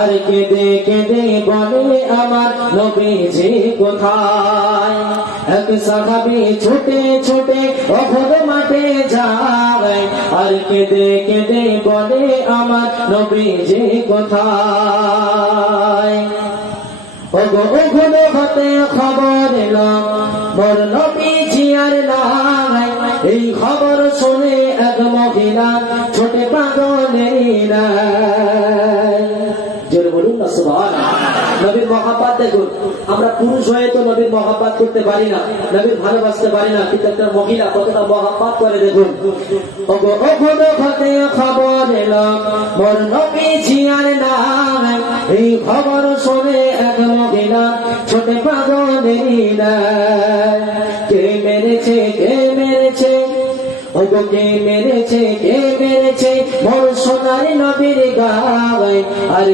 আর কেঁদে কেঁদে বলে আমার নবীজি কোথায়। এক সাহাবী ছুটে ছুটে উহুদ মাঠে যায়, আর কেঁদে কেঁদে বলে আমার নবীজি কোথায়। ওগো উহুদ হতে খবর এলাম মোর নবীজি আর নাই। এই খবর শুনে এক মহিলা ছোটে পাগলের নাই। জোরে বলুন না সুবহানাল্লাহ। নবীর মহাব্বত দেখুন, আমরা পুরুষ হয়ে তো নবীর মহাব্বত করতে পারি না, নবীর ভালোবাসতে পারি না, কিন্তু একটা মহিলা কতটা মহাব্বত করে দেখুন। ওগো উহুদ হতে খবর এলাম মোর নবীজি আর নাই। এই খবর শুনে এক মহিলা ছোটে পাগলের নাই। কে মেরেছে কে মেরেছে, ওগো কে মেরেছে কে মেরেছে মোর সোনার নবীর গায়। আর